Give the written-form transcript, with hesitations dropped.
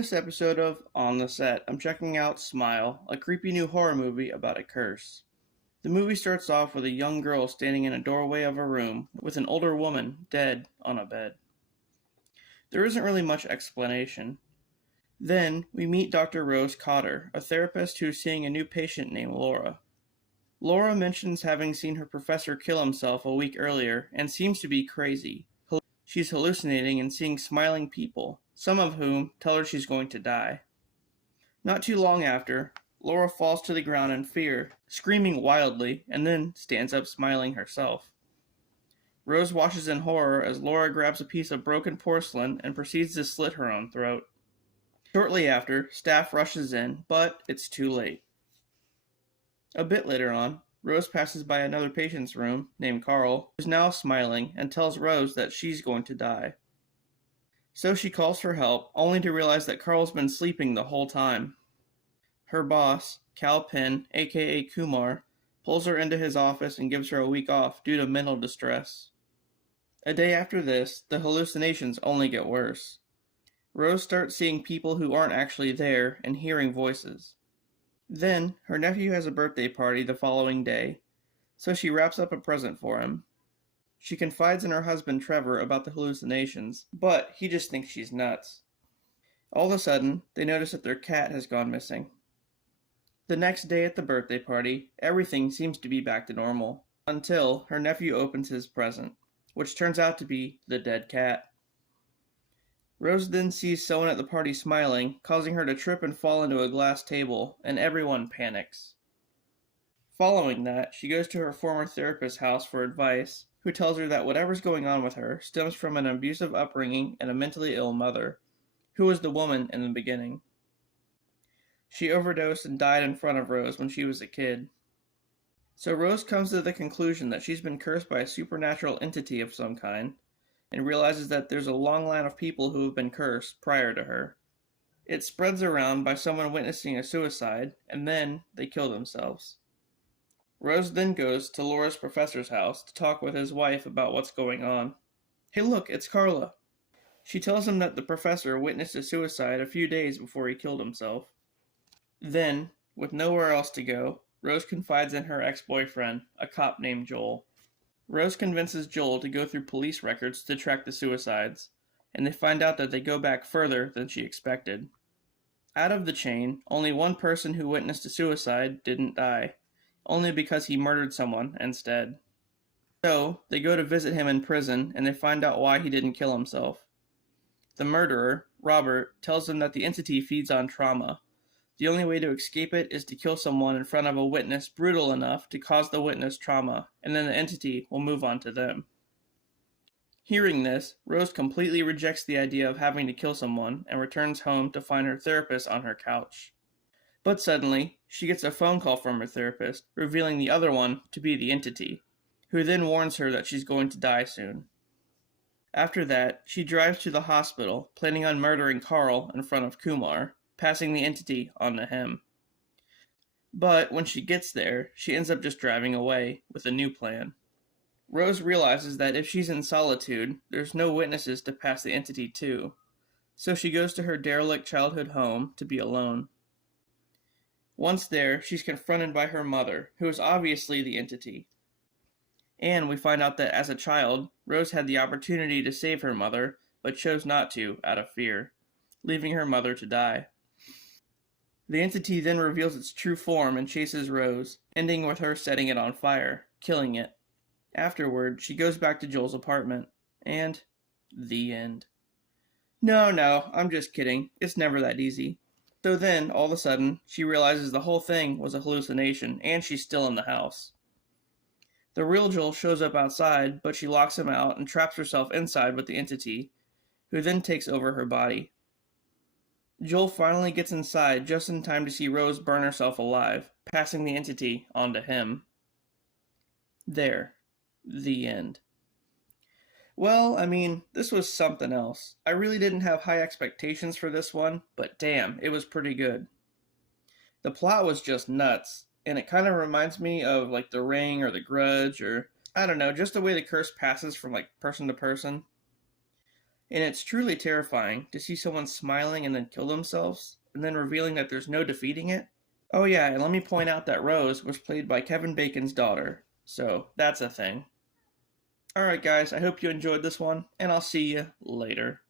this episode of On the Set, I'm checking out Smile, a creepy new horror movie about a curse. The movie starts off with a young girl standing in a doorway of a room with an older woman dead on a bed. There isn't really much explanation. Then, we meet Dr. Rose Cotter, a therapist who's seeing a new patient named Laura. Laura mentions having seen her professor kill himself a week earlier and seems to be crazy. She's hallucinating and seeing smiling people, some of whom tell her she's going to die. Not too long after, Laura falls to the ground in fear, screaming wildly, and then stands up smiling herself. Rose watches in horror as Laura grabs a piece of broken porcelain and proceeds to slit her own throat. Shortly after, staff rushes in, but it's too late. A bit later on, Rose passes by another patient's room, named Carl, who's now smiling and tells Rose that she's going to die. So she calls for help, only to realize that Carl's been sleeping the whole time. Her boss, Cal Penn, aka Kumar, pulls her into his office and gives her a week off due to mental distress. A day after this, the hallucinations only get worse. Rose starts seeing people who aren't actually there and hearing voices. Then, her nephew has a birthday party the following day, so she wraps up a present for him. She confides in her husband Trevor about the hallucinations, but he just thinks she's nuts. All of a sudden, they notice that their cat has gone missing. The next day at the birthday party, everything seems to be back to normal, until her nephew opens his present, which turns out to be the dead cat. Rose then sees someone at the party smiling, causing her to trip and fall into a glass table, and everyone panics. Following that, she goes to her former therapist's house for advice, who tells her that whatever's going on with her stems from an abusive upbringing and a mentally ill mother, who was the woman in the beginning. She overdosed and died in front of Rose when she was a kid. So Rose comes to the conclusion that she's been cursed by a supernatural entity of some kind, and realizes that there's a long line of people who have been cursed prior to her. It spreads around by someone witnessing a suicide, and then they kill themselves. Rose then goes to Laura's professor's house to talk with his wife about what's going on. Hey look, it's Carla. She tells him that the professor witnessed a suicide a few days before he killed himself. Then, with nowhere else to go, Rose confides in her ex-boyfriend, a cop named Joel. Rose convinces Joel to go through police records to track the suicides, and they find out that they go back further than she expected. Out of the chain, only one person who witnessed a suicide didn't die, only because he murdered someone instead. So, they go to visit him in prison, and they find out why he didn't kill himself. The murderer, Robert, tells them that the entity feeds on trauma. The only way to escape it is to kill someone in front of a witness brutal enough to cause the witness trauma, and then the entity will move on to them. Hearing this, Rose completely rejects the idea of having to kill someone and returns home to find her therapist on her couch. But suddenly, she gets a phone call from her therapist, revealing the other one to be the entity, who then warns her that she's going to die soon. After that, she drives to the hospital, planning on murdering Carl in front of Kumar, passing the entity on to him. But when she gets there, she ends up just driving away with a new plan. Rose realizes that if she's in solitude, there's no witnesses to pass the entity to, so she goes to her derelict childhood home to be alone. Once there, she's confronted by her mother, who is obviously the entity. And we find out that as a child, Rose had the opportunity to save her mother, but chose not to out of fear, leaving her mother to die. The entity then reveals its true form and chases Rose, ending with her setting it on fire, killing it. Afterward, she goes back to Joel's apartment, and the end. No, I'm just kidding. It's never that easy. So then, all of a sudden, she realizes the whole thing was a hallucination, and she's still in the house. The real Joel shows up outside, but she locks him out and traps herself inside with the entity, who then takes over her body. Joel finally gets inside just in time to see Rose burn herself alive, passing the entity on to him. There. The end. Well, this was something else. I really didn't have high expectations for this one, but damn, it was pretty good. The plot was just nuts, and it kind of reminds me of like The Ring or The Grudge, or I don't know, just the way the curse passes from like person to person. And it's truly terrifying to see someone smiling and then kill themselves, and then revealing that there's no defeating it. Oh, yeah, and let me point out that Rose was played by Kevin Bacon's daughter, so that's a thing. Alright, guys, I hope you enjoyed this one, and I'll see you later.